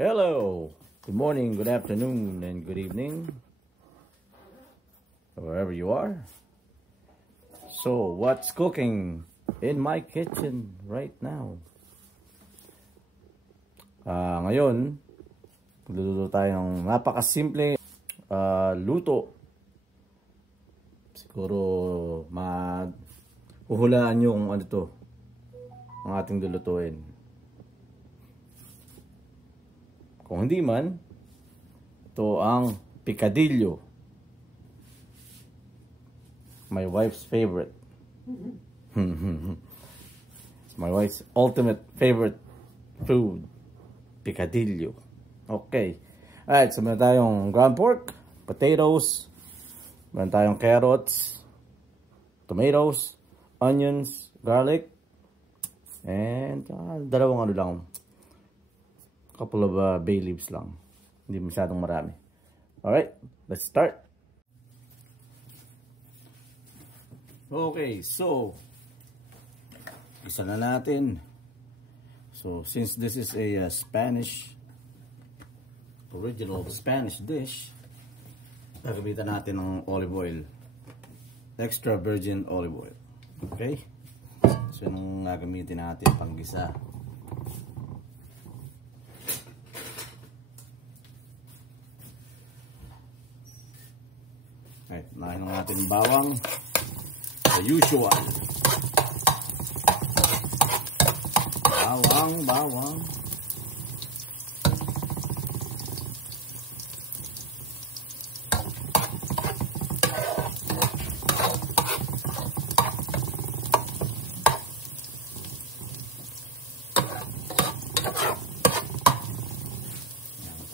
Hello, good morning, good afternoon, and good evening, wherever you are. So, what's cooking in my kitchen right now? Ngayon, luluto tayo ng napakasimple luto. Siguro, mahuhulaan nyo kung ano to, ang ating lulutuin. Kung hindi man, ito ang picadillo. My wife's favorite. It's my wife's ultimate favorite food. Picadillo. Okay. Alright, so meron tayong ground pork, potatoes, meron tayong carrots, tomatoes, onions, garlic, and dalawang ano lang, couple of bay leaves lang. Hindi masyadong marami. Alright, let's start. Okay, so isa na natin. So since this is a original Spanish dish, gagamitan natin ng olive oil. Extra virgin olive oil. Okay? So yung gagamitin natin panggisa. Alright, nahin natin bawang. The usual. Bawang.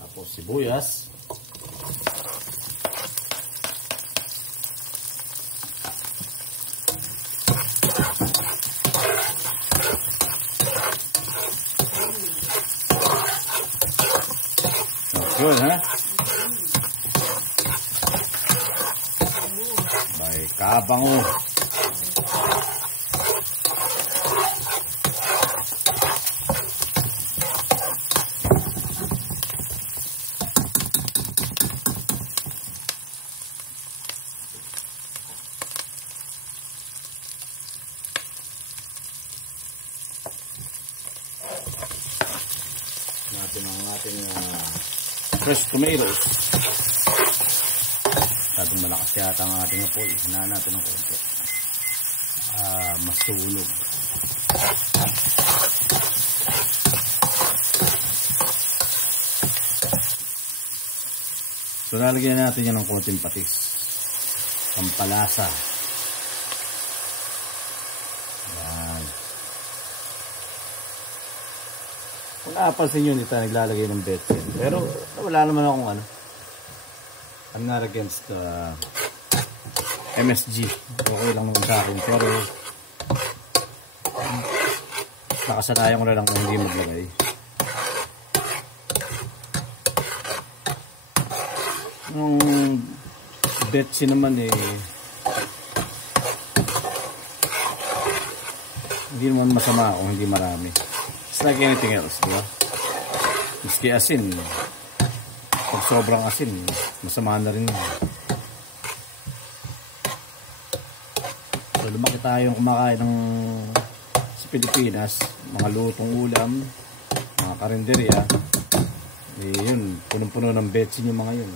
Tapos sibuyas. Good, ha? May kabango. Natin ang ating fresh tomatoes. Masyadong malakas yata ang ating apoy. Hinahan natin ng konti. Mas tulog. So lalagyan natin yan ng konting patis. Pampalasa. Yan. Kung napansin nyo, hindi tayo naglalagay ng betsin. Pero wala naman akong ano. I'm not against MSG. Okay lang naman sa akin. Pero nakasanayan ko na lang kung hindi maglagay. Yung betsin naman hindi naman masama kung hindi marami. It's like anything else, diba? Miski asin, pag sobrang asin, masama na rin. So lumaki tayong kumakain sa Pilipinas, mga lutong ulam, mga karinderya, yun, punong-puno ng betsin yung mga yun.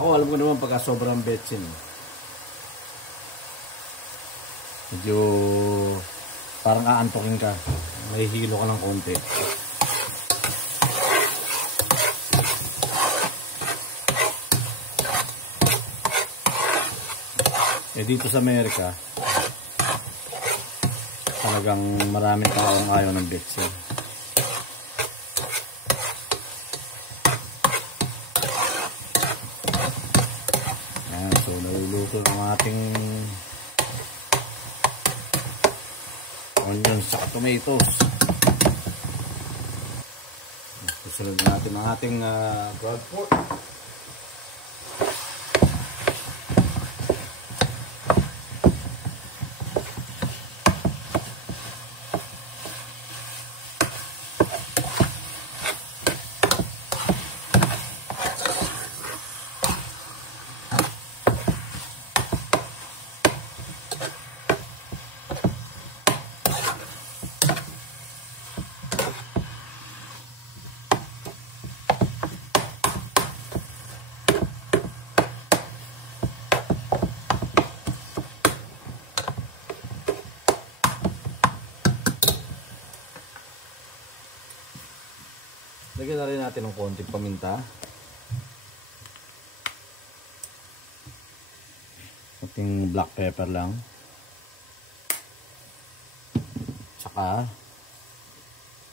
Ako alam ko naman pagka sobrang betsin, medyo parang aantokin ka, may hilo ka ng konti. Dito sa Amerika, talagang maraming taong ayaw ng betsin. Ayan, so naluluto ng ating onions at tomatoes. Susunod natin ang ating ground pork. Lagyan na rin natin ng konting paminta. Konting black pepper lang. Tsaka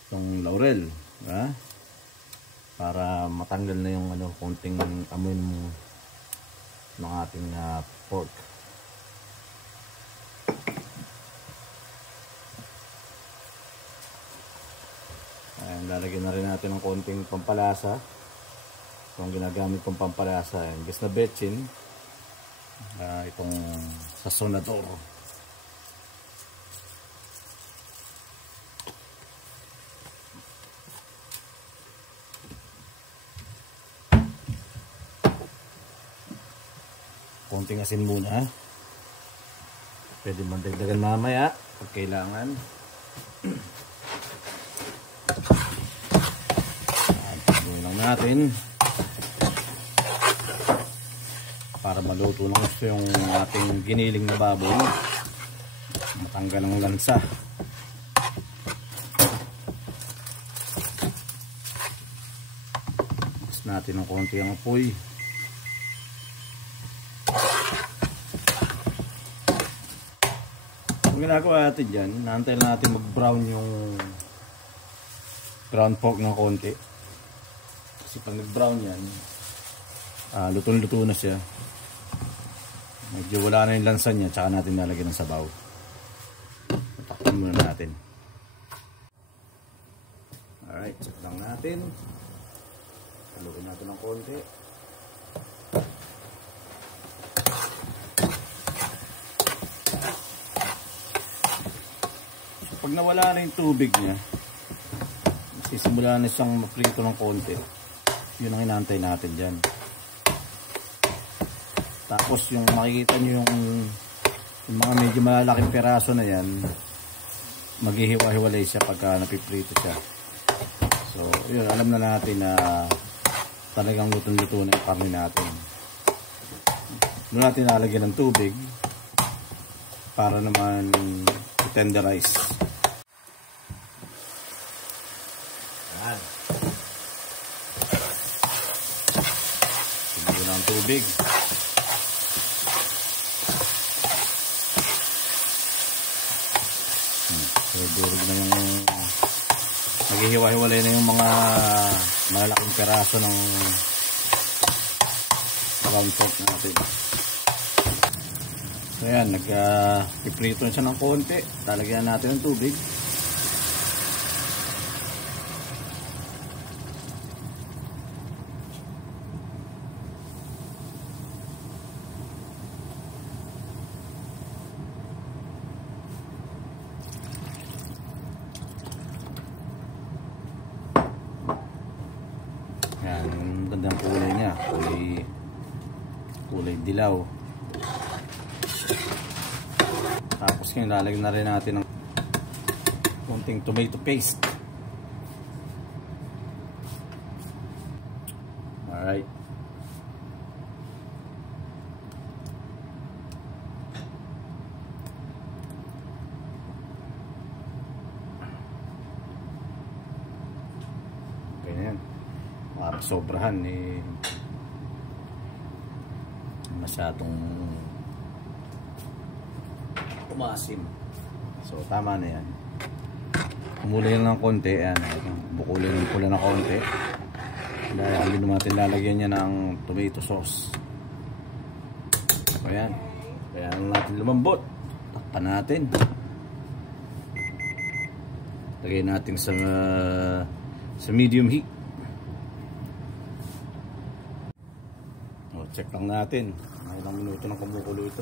itong laurel, ha? Para matanggal na yung konting amoy ng ating pork. Ayan, lalagyan na rin natin ng konting pampalasa. Itong ginagamit kong pampalasa, imbes na betchin, itong sazonador. Konting asin muna. Pwede mandagdagan mamaya pag kailangan. Lang natin para maluto ng gusto yung ating giniling na baboy, matanggal ng lansa. Mas natin ng konti ang apoy. Ang ginagawa natin dyan, naantay natin mag brown yung ground pork ng konti. Kasi pag nag-brown yan, lutong-luto na siya. Medyo wala na yung lansa niya, tsaka natin nalagyan ng sabaw. Takpan muna natin. Alright, check lang natin. Haluin natin ng konti. So, pag nawala na yung tubig niya, sisimula na siyang maprito ng konti. Yun ang inaantay natin dyan. Tapos yung makikita nyo yung mga medyo malalaking peraso na yan, maghihiwa-hiwalay siya pagka napiprito siya. So yun, alam na natin na talagang lutong-luto na yung karne natin. Doon natin nalagyan ng tubig para naman i-tenderize. Ayan. Ng tubig. Durog na yung naghihiwa-hiwalay na yung mga malalaking peraso ng ground pork natin. So yan, nagpiprito siya ng konti. Talagyan natin ng tubig. Yan, ang gandang kulay niya, kulay dilaw. Tapos ngayon lalagyan na rin natin ng konting tomato paste. Alright. Okay na yan. Para sobrahan masyadong umasim. So tama na yan. Kumulay lang ng konti. Ayan, bukulay ng pula ng konti. Dahil ang din natin lalagyan niya ng tomato sauce. So ayan. Kaya natin lumambot. Takpan natin. Lagay natin sa medium heat. Check lang natin. Ilang minuto na kumukulo ito.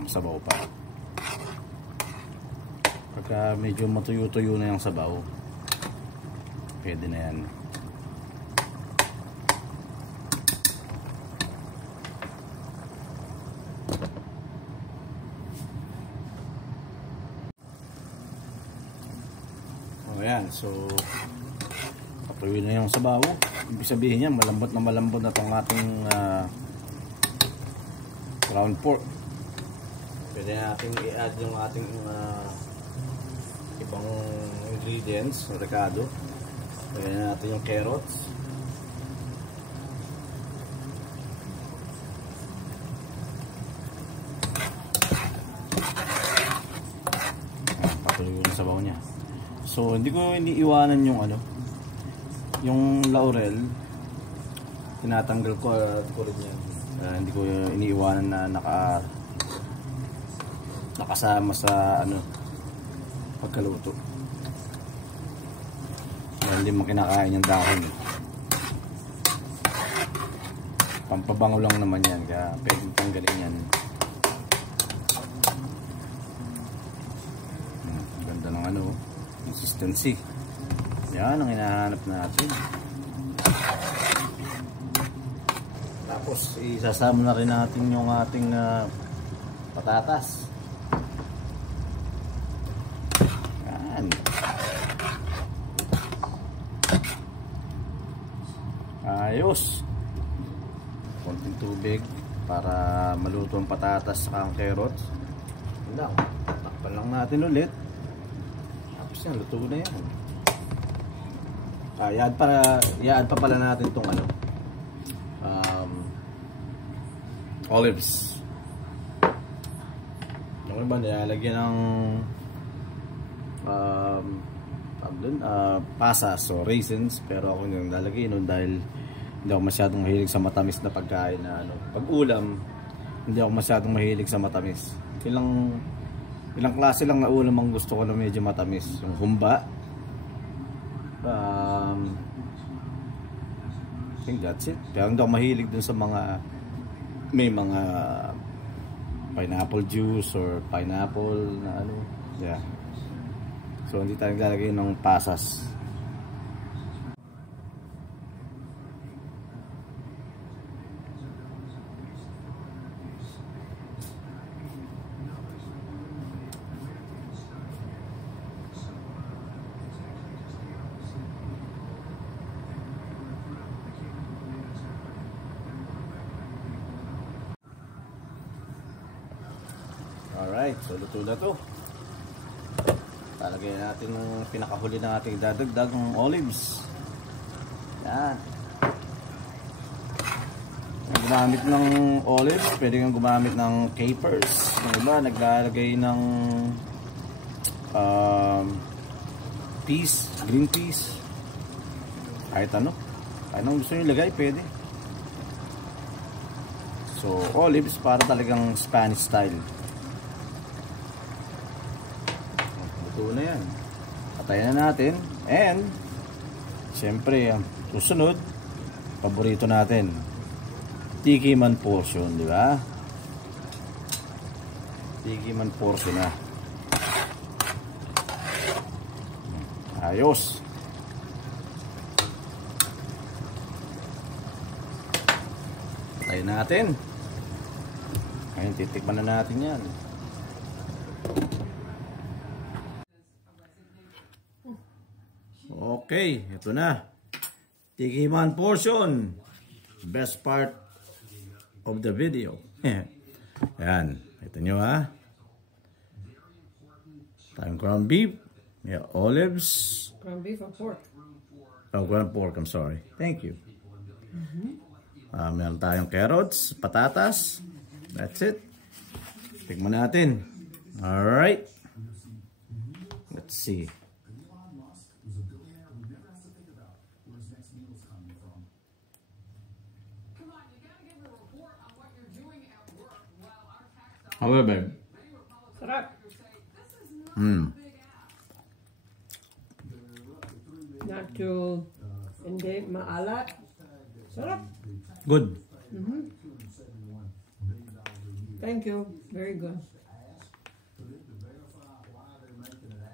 Masabaw pa. Pagka medyo matuyo-tuyo na yung sabaw, pwede na yan. O yan, so patuloy na yung sabaw. Ibig sabihin niya malambot na itong ating ground pork. Pwede natin i-add yung ating ibang ingredients, recado. Lagyan na natin yung carrots. Patuloy yung sabaw niya. So hindi ko iniiwanan yung yung laurel. Tinatanggal ko rin yan. Hindi ko iniiwanan na nakasama sa pagkaluto. Dahil hindi mo kinakain yung dahon. Pampabango lang naman yan, kaya pwedeng tanggalin yan. Ganda ng consistency. Yan ang hinahanap natin. Tapos isasama na rin natin yung ating patatas. Yan. Ayos. Konting tubig para maluto ang patatas sa carrots. Yan lang. Takpan lang natin ulit. Tapos yan, luto na yan. I-add pa pala natin itong olives. Yung iba nilalagyan ng pasas o raisins, pero ako yung lalagay nun dahil hindi ako masyadong mahilig sa matamis na pagkain na pag ulam, hindi ako masyadong mahilig sa matamis. Ilang klase lang na ulam ang gusto ko na medyo matamis. Yung humba, I think that's it. Pero hindi ako mahilig dun sa may mga pineapple juice or pineapple na yeah. So hindi tayo naglalagay ng pasas. Alright, so luto na to. Talagay natin ng pinakahuli na ating dadagdag ng olives. Yan. Kung gumamit ng olives, pwede kang gumamit ng capers. Yung iba, naglalagay ng peas, green peas. Kahit anong gusto nyo ilagay, pwede. So, olives para talagang Spanish style. Luto na yan. Patayin na natin. And syempre ang susunod, paborito natin, tikiman portion, di ba? Tikiman portion na. Ayos. Patayin natin. Ngayon titikman na natin yan. Okay, ito na. Tikiman portion. Best part of the video. Yan. Ito nyo ha. Tayong ground beef. Yeah, olives. Ground beef or pork? Oh, ground pork. I'm sorry. Thank you. Meron tayong carrots, patatas. That's it. Tikman natin. Alright. Let's see. How are you, babe? Sarap. Not too hindi maalat. Sarap. Good. Thank you. Very good.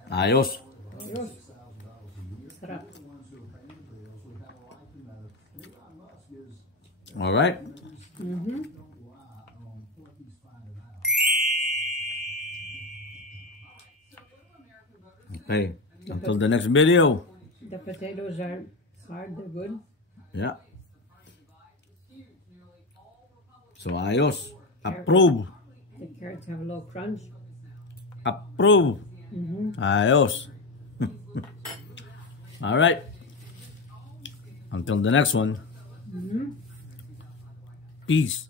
Ayos. Ayos. Sarap. Alright. Okay. Until the next video. The potatoes are hard. They're good. Yeah. So ayos. Approve. The carrots have a little crunch. Approve. Ayos. Alright. Until the next one. Peace.